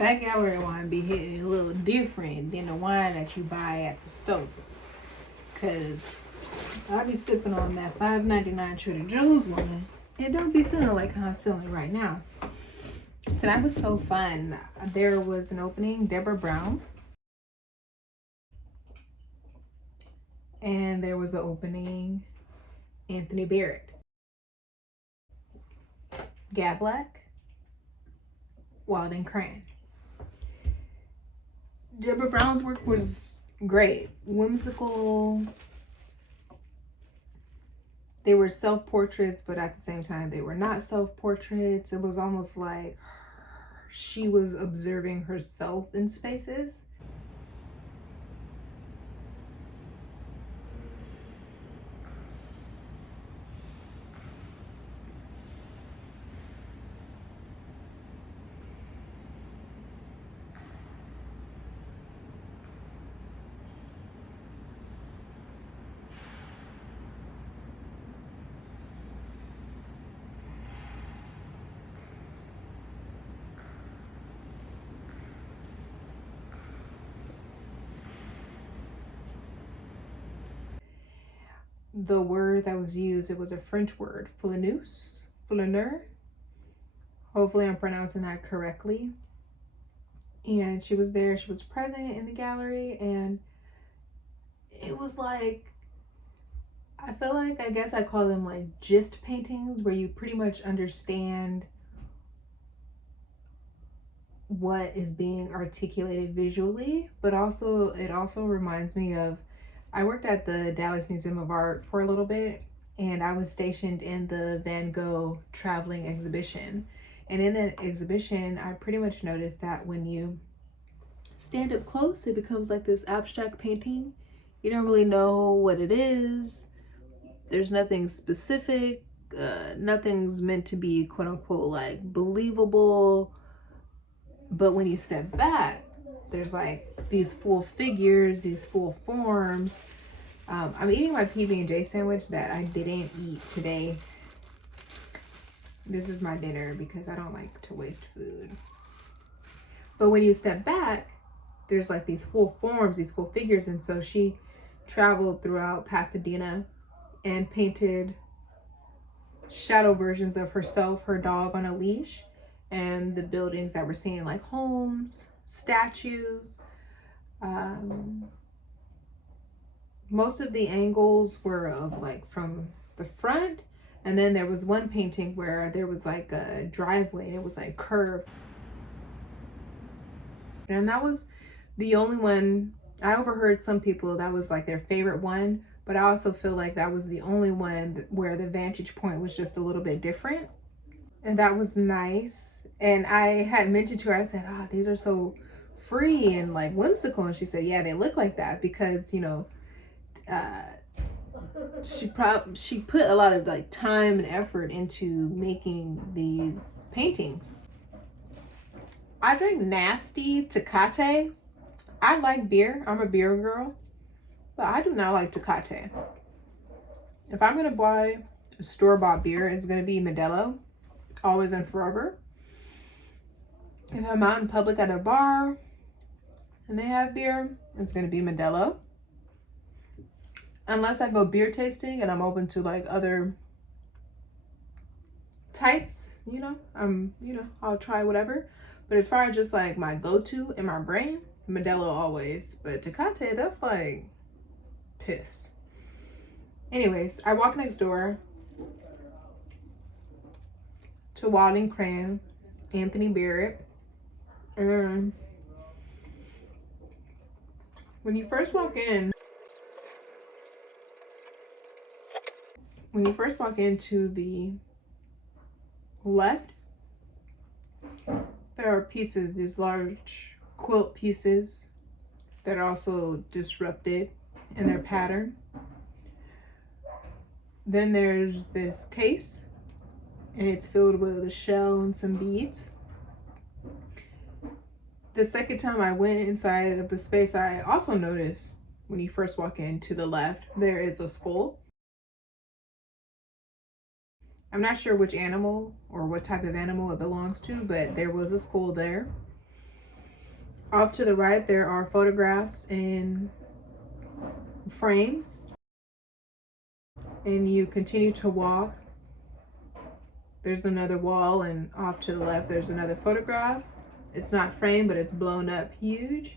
That gallery wine be hitting a little different than the wine that you buy at the store. Cause I be sipping on that $5.99 Trader Joe's wine. It don't be feeling like how I'm feeling right now. Tonight was so fun. There was an opening, Deborah Brown. And there was an opening, Anthony Barrett. GAVLAK, Wild and CRAN. Deborah Brown's work was great, whimsical. They were self-portraits, but at the same time, they were not self-portraits. It was almost like she was observing herself in spaces. The word that was used, it was a French word, flaneur. Hopefully I'm pronouncing that correctly. And she was there, she was present in the gallery, and it was like, I feel like, I guess I call them like gist paintings, where you pretty much understand what is being articulated visually, but also it also reminds me of, I worked at the Dallas Museum of Art for a little bit, and I was stationed in the Van Gogh traveling exhibition. And in that exhibition, I pretty much noticed that when you stand up close, it becomes like this abstract painting. You don't really know what it is. There's nothing specific. Nothing's meant to be quote unquote like believable. But when you step back, there's like these full figures, these full forms. I'm eating my PB&J sandwich that I didn't eat today. This is my dinner because I don't like to waste food. But when you step back, there's like these full forms, these full figures. And so she traveled throughout Pasadena and painted shadow versions of herself, her dog on a leash, and the buildings that we're seeing, like homes, statues. Most of the angles were of like from the front, and then there was one painting where there was like a driveway and it was like curved. And that was the only one. I overheard some people that was like their favorite one, but I also feel like that was the only one where the vantage point was just a little bit different. And that was nice. And I had mentioned to her, I said, these are so free and like whimsical. And she said, yeah, they look like that because, you know, she put a lot of like time and effort into making these paintings. I drink nasty Tecate. I like beer. I'm a beer girl, but I do not like Tecate. If I'm gonna buy a store-bought beer, it's gonna be Modelo, always and forever. If I'm out in public at a bar and they have beer, it's gonna be Modelo. Unless I go beer tasting and I'm open to like other types, you know, I'll try whatever. But as far as just like my go-to in my brain, Modelo always. But Tecate, that's like piss. Anyways, I walk next door to Wild and CRAN, Anthony Barrett. When you first walk into the left, there are pieces, these large quilt pieces that are also disrupted in their pattern. Then there's this case, and it's filled with a shell and some beads. The second time I went inside of the space, I also noticed when you first walk in to the left, there is a skull. I'm not sure which animal or what type of animal it belongs to, but there was a skull there. Off to the right, there are photographs in frames, and you continue to walk. There's another wall, and off to the left, there's another photograph. It's not framed, but it's blown up huge.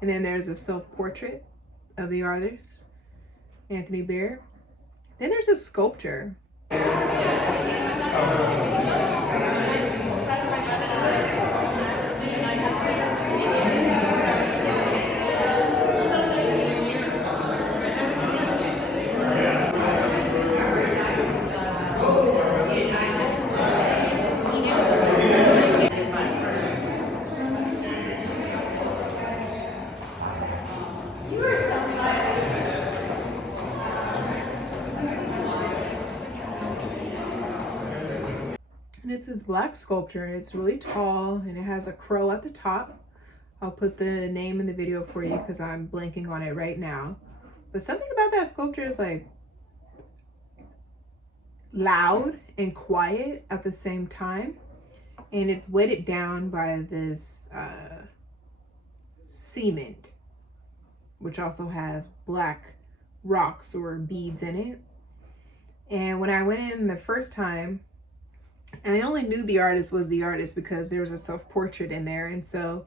And then there's a self-portrait of the artist, Anthony Barrett. Then there's a sculpture. And it's this black sculpture, and it's really tall, and it has a crow at the top. I'll put the name in the video for you because I'm blanking on it right now. But something about that sculpture is like loud and quiet at the same time. And it's weighted down by this cement, which also has black rocks or beads in it. And when I went in the first time, and I only knew the artist was the artist because there was a self-portrait in there. And so,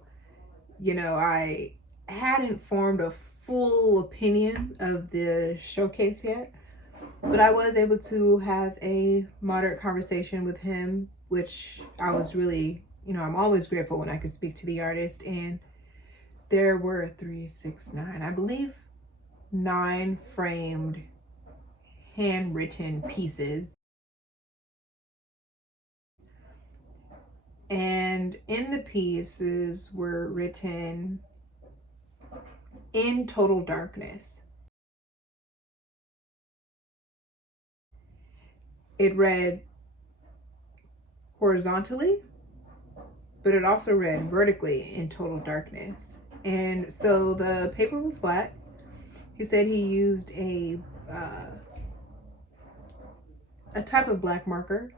you know, I hadn't formed a full opinion of the showcase yet, but I was able to have a moderate conversation with him, which I was really, you know, I'm always grateful when I can speak to the artist. And there were 3, 6, 9, I believe 9 framed handwritten pieces. And in the pieces were written "in total darkness." It read horizontally, but it also read vertically, "in total darkness." And so the paper was black. He said he used a type of black marker,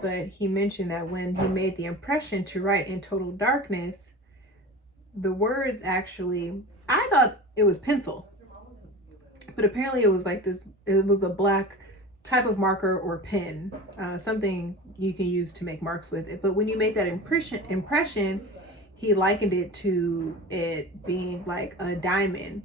but he mentioned that when he made the impression to write "in total darkness," the words actually, I thought it was pencil, but apparently it was like this, it was a black type of marker or pen, something you can use to make marks with it. But when you make that impression, he likened it to it being like a diamond.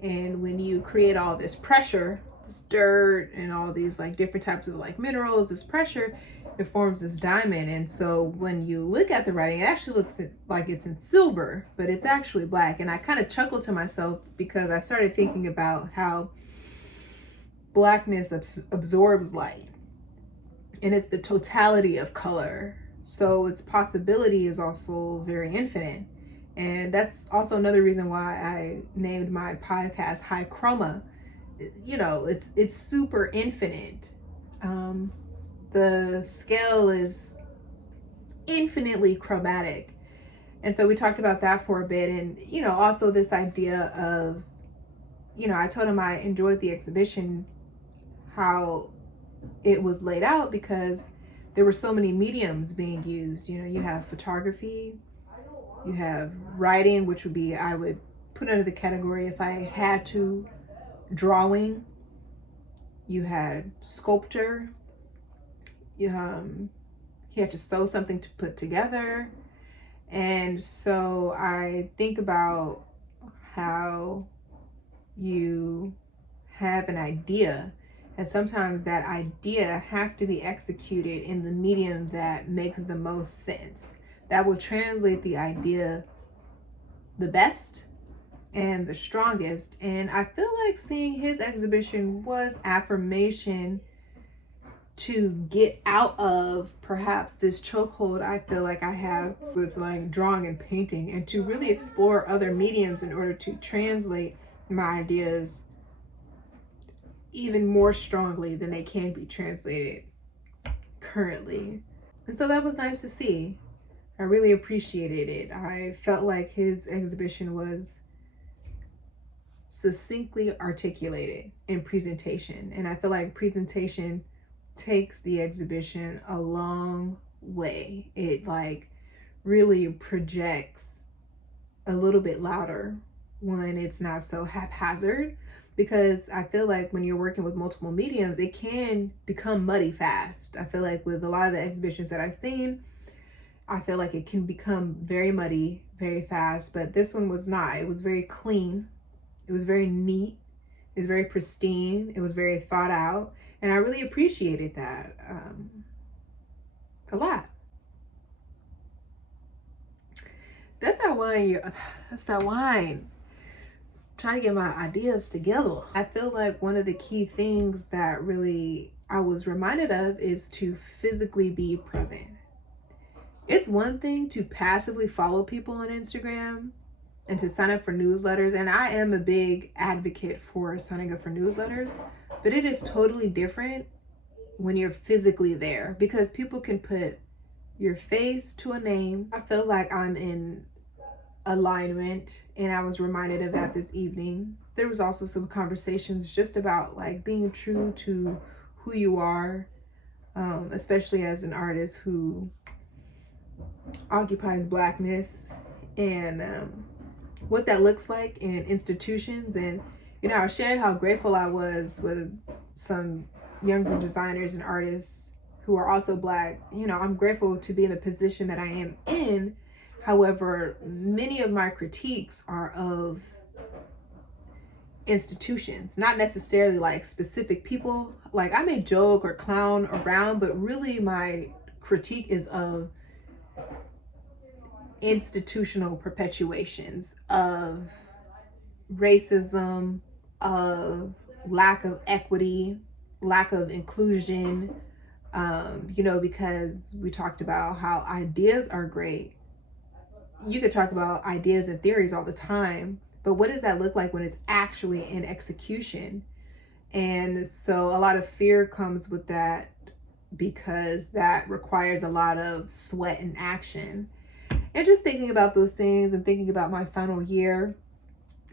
And when you create all this pressure, this dirt and all these like different types of like minerals, this pressure, it forms this diamond. And so when you look at the writing, it actually looks like it's in silver, but it's actually black. And I kind of chuckled to myself because I started thinking about how blackness absorbs light, and it's the totality of color. So its possibility is also very infinite. And that's also another reason why I named my podcast High Chroma. You know, it's super infinite. The scale is infinitely chromatic. And so we talked about that for a bit. And, you know, also this idea of, you know, I told him I enjoyed the exhibition, how it was laid out, because there were so many mediums being used. You know, you have photography, you have writing, which would be, I would put under the category if I had to, drawing. You had sculpture. He had to sew something to put together. And so I think about how you have an idea, and sometimes that idea has to be executed in the medium that makes the most sense, that will translate the idea the best and the strongest. And I feel like seeing his exhibition was affirmation to get out of perhaps this chokehold I feel like I have with like drawing and painting, and to really explore other mediums in order to translate my ideas even more strongly than they can be translated currently. And so that was nice to see. I really appreciated it. I felt like his exhibition was succinctly articulated in presentation, and I feel like presentation takes the exhibition a long way. It like really projects a little bit louder when it's not so haphazard, because I feel like when you're working with multiple mediums, it can become muddy fast. I feel like with a lot of the exhibitions that I've seen, I feel like it can become very muddy very fast, but this one was not. It was very clean. It was very neat. It was very pristine. It was very thought out. And I really appreciated that a lot. That's that wine. That's that wine. Trying to get my ideas together. I feel like one of the key things that really I was reminded of is to physically be present. It's one thing to passively follow people on Instagram and to sign up for newsletters. And I am a big advocate for signing up for newsletters, but it is totally different when you're physically there, because people can put your face to a name. I feel like I'm in alignment, and I was reminded of that this evening. There was also some conversations just about like being true to who you are, especially as an artist who occupies Blackness, and what that looks like in institutions. And you know, I shared how grateful I was with some younger designers and artists who are also Black. You know, I'm grateful to be in the position that I am in. However, many of my critiques are of institutions, not necessarily like specific people. Like I may joke or clown around, but really my critique is of institutional perpetuations of racism, of lack of equity, lack of inclusion, you know, because we talked about how ideas are great. You could talk about ideas and theories all the time, but what does that look like when it's actually in execution? And so a lot of fear comes with that, because that requires a lot of sweat and action. And just thinking about those things and thinking about my final year,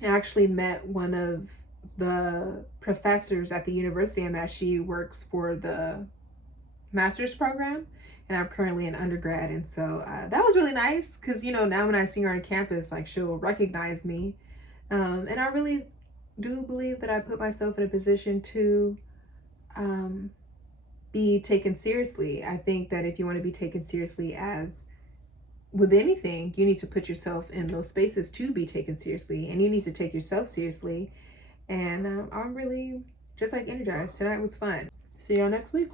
I actually met one of the professors at the university I'm at. She works for the master's program, and I'm currently an undergrad. And so that was really nice, because, you know, now when I see her on campus, like she'll recognize me. And I really do believe that I put myself in a position to be taken seriously. I think that if you want to be taken seriously as with anything, you need to put yourself in those spaces to be taken seriously, and you need to take yourself seriously. And I'm really just like energized. Tonight was fun. See y'all next week.